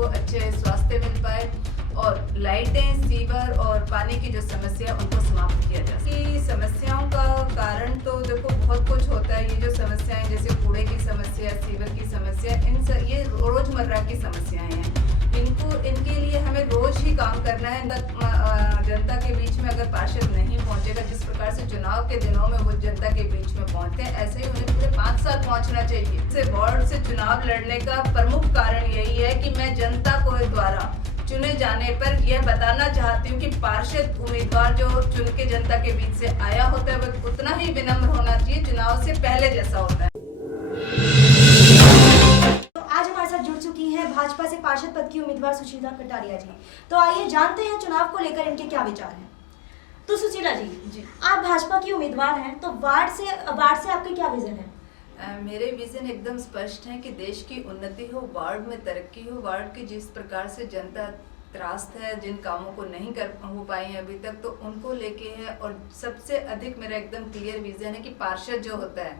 को अच्छे स्वास्थ्य मिल पाए और लाइटें, सीवर और पानी की जो समस्या उनको समाप्त किया जाए। कि समस्याओं का कारण तो देखो बहुत कुछ होता है। ये जो समस्याएं जैसे कूड़े की समस्या, सीवर की समस्या, ये रोजमर्रा की समस्याएं हैं। इनके लिए हमें रोज ही काम करना है। जनता के बीच में अगर पार्षद नहीं पहुंचेगा, जिस प्रकार से चुनाव के दिनों में वो जनता के बीच में पहुंचते हैं, ऐसे ही उन्हें पूरे 5 साल पहुंचना चाहिए। वार्ड से चुनाव लड़ने का प्रमुख कारण यही है कि मैं जनता को द्वारा चुने जाने पर यह बताना चाहती हूँ कि पार्षद उम्मीदवार जो चुन के जनता के बीच से आया होता है वह उतना ही विनम्र होना चाहिए चुनाव से पहले जैसा होता है। तो आज हमारे साथ जुड़ चुकी हैं भाजपा से पार्षद पद की उम्मीदवार सुशीला कटारिया जी। तो आइए जानते हैं चुनाव को लेकर इनके क्या विचार हैं। तो सुशीला जी, आप भाजपा की उम्मीदवार हैं, तो वार्ड से आपके क्या विजन है? मेरे विजन एकदम स्पष्ट है कि देश की उन्नति हो, वार्ड में तरक्की हो। वार्ड की जिस प्रकार से जनता त्रास्त है, जिन कामों को नहीं कर हो पाए हैं अभी तक, तो उनको लेके है। और सबसे अधिक मेरा एकदम क्लियर विजन है कि पार्षद जो होता है,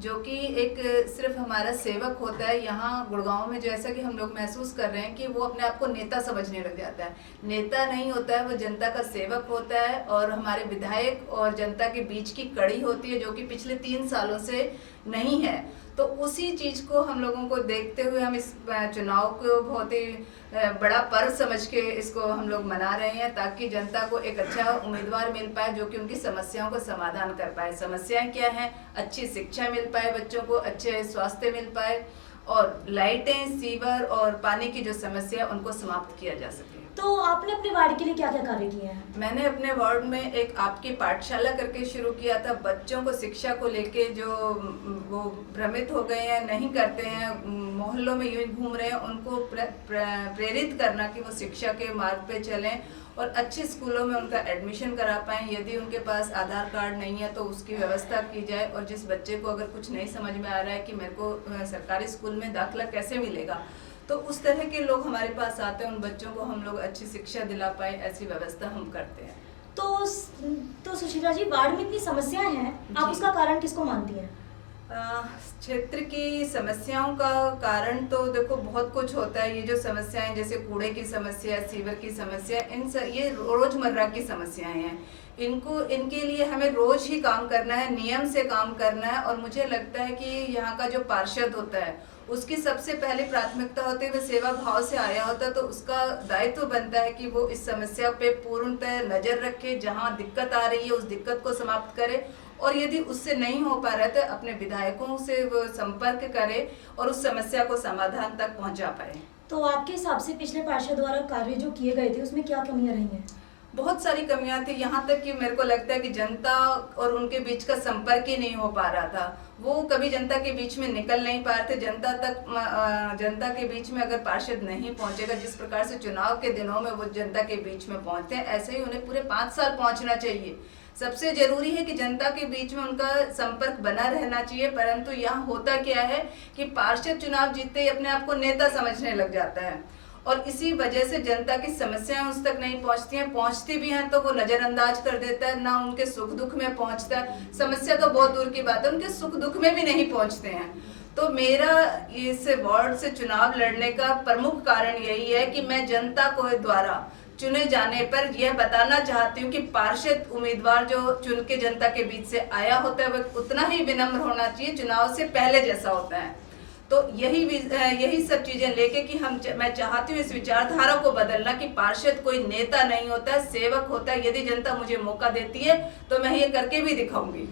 जो कि एक सिर्फ हमारा सेवक होता है, यहाँ गुड़गांव में जैसा कि हम लोग महसूस कर रहे हैं कि वो अपने आप को नेता समझने लग जाता है। नेता नहीं होता है, वो जनता का सेवक होता है। और हमारे विधायक और जनता के बीच की कड़ी होती है, जो कि पिछले 3 सालों से नहीं है। तो उसी चीज को हम लोगों को देखते हुए हम इस चुनाव को बहुत ही बड़ा पर्व समझ के इसको हम लोग मना रहे हैं, ताकि जनता को एक अच्छा उम्मीदवार मिल पाए जो कि उनकी समस्याओं का समाधान कर पाए। समस्याएं क्या हैं? अच्छी शिक्षा मिल पाए, बच्चों को अच्छे स्वास्थ्य मिल पाए और लाइटें, सीवर और पानी की जो समस्या उनको समाप्त किया जा सके। तो आपने अपने वार्ड के लिए क्या क्या कार्य किए हैं? मैंने अपने वार्ड में एक आपकी पाठशाला करके शुरू किया था। बच्चों को शिक्षा को लेके जो वो भ्रमित हो गए हैं, नहीं करते हैं, मोहल्लों में यूं घूम रहे हैं, उनको प्रेरित करना कि वो शिक्षा के मार्ग पे चलें और अच्छे स्कूलों में उनका एडमिशन करा पाएं। यदि उनके पास आधार कार्ड नहीं है तो उसकी व्यवस्था की जाए। और जिस बच्चे को अगर कुछ नहीं समझ में आ रहा है कि मेरे को सरकारी स्कूल में दाखिला कैसे मिलेगा, तो उस तरह के लोग हमारे पास आते हैं, उन बच्चों को हम लोग अच्छी शिक्षा दिला पाए, ऐसी व्यवस्था हम करते हैं। तो सुशीला जी, वार्ड में इतनी समस्याएं हैं, आप उसका कारण किसको मानती हैं? क्षेत्र की समस्याओं का कारण तो देखो बहुत कुछ होता है। ये जो समस्याएं जैसे कूड़े की समस्या, सीवर की समस्या, ये रोजमर्रा की समस्याएं हैं। इनके लिए हमें रोज ही काम करना है, नियम से काम करना है। और मुझे लगता है कि यहाँ का जो पार्षद होता है उसकी सबसे पहले प्राथमिकता होती है, वह सेवा भाव से आया होता है, तो उसका दायित्व बनता है कि वो इस समस्या पे पूर्णतः नजर रखे। जहाँ दिक्कत आ रही है उस दिक्कत को समाप्त करे, और यदि उससे नहीं हो पा रहा है तो अपने विधायकों से वो संपर्क करे और उस समस्या को समाधान तक पहुंचा पाए। तो आपके हिसाब से पिछले पार्षद द्वारा कार्य जो किए गए थे उसमें क्या कमियां रही हैं? बहुत सारी कमियां थी, यहाँ तक कि मेरे को लगता है कि जनता और उनके बीच का संपर्क ही नहीं हो पा रहा था। वो कभी जनता के बीच में निकल नहीं पा रहे थे। जनता के बीच में अगर पार्षद नहीं पहुंचेगा, जिस प्रकार से चुनाव के दिनों में वो जनता के बीच में पहुंचते हैं, ऐसे ही उन्हें पूरे 5 साल पहुंचना चाहिए। सबसे जरूरी है कि जनता के बीच में उनका संपर्क बना रहना चाहिए। परंतु यहाँ होता क्या है कि पार्षद चुनाव जीतते ही अपने आप को नेता समझने लग जाता है, और इसी वजह से जनता की समस्याएं उस तक नहीं पहुंचती हैं। पहुंचती भी हैं तो वो नजरअंदाज कर देता है, ना उनके सुख दुख में पहुंचता है। समस्या तो बहुत दूर की बात है, उनके सुख दुख में भी नहीं पहुंचते हैं। तो मेरा इस वार्ड से चुनाव लड़ने का प्रमुख कारण यही है कि मैं जनता को द्वारा चुने जाने पर यह बताना चाहती हूँ कि पार्षद उम्मीदवार जो चुन के जनता के बीच से आया होता है वह उतना ही विनम्र होना चाहिए चुनाव से पहले जैसा होता है। तो यही सब चीजें लेके कि मैं चाहती हूँ इस विचारधारा को बदलना कि पार्षद कोई नेता नहीं होता है, सेवक होता है। यदि जनता मुझे मौका देती है तो मैं ये करके भी दिखाऊंगी।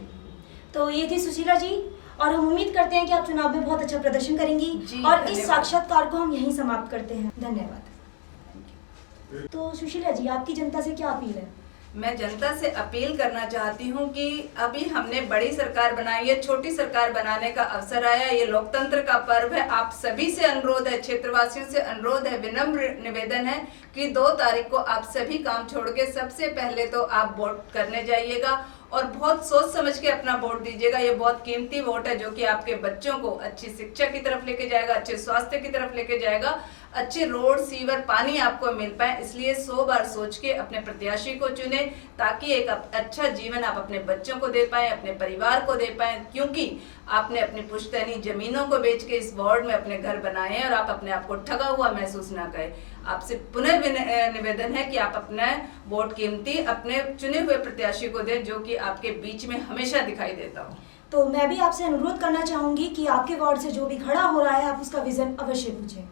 तो ये थी सुशीला जी, और हम उम्मीद करते हैं कि आप चुनाव में बहुत अच्छा प्रदर्शन करेंगी। और इस साक्षात्कार को हम यहीं समाप्त करते हैं। धन्यवाद। तो सुशीला जी, आपकी जनता से क्या अपील है? मैं जनता से अपील करना चाहती हूँ कि अभी हमने बड़ी सरकार बनाई है, छोटी सरकार बनाने का अवसर आया। ये लोकतंत्र का पर्व है। आप सभी से अनुरोध है, क्षेत्रवासियों से अनुरोध है, विनम्र निवेदन है कि 2 तारीख को आप सभी काम छोड़ के सबसे पहले तो आप वोट करने जाइएगा और बहुत सोच समझ के अपना वोट दीजिएगा। ये बहुत कीमती वोट है जो कि आपके बच्चों को अच्छी शिक्षा की तरफ लेके जाएगा, अच्छे स्वास्थ्य की तरफ लेके जाएगा। अच्छे रोड, सीवर, पानी आपको मिल पाए। इसलिए 100 बार सोच के अपने प्रत्याशी को चुने, ताकि एक अच्छा जीवन आप अपने बच्चों को दे पाए, अपने परिवार को दे पाए। क्योंकि आपने अपनी पुश्तैनी जमीनों को बेच के इस वार्ड में अपने घर बनाए हैं और आप अपने आप को ठगा हुआ महसूस ना करें। आपसे पुनः निवेदन है कि आप अपना वोट कीमती अपने चुने हुए प्रत्याशी को दें, जो कि आपके बीच में हमेशा दिखाई देता हो। तो मैं भी आपसे अनुरोध करना चाहूंगी कि आपके वार्ड से जो भी खड़ा हो रहा है, आप उसका विजन अवश्य पूछें।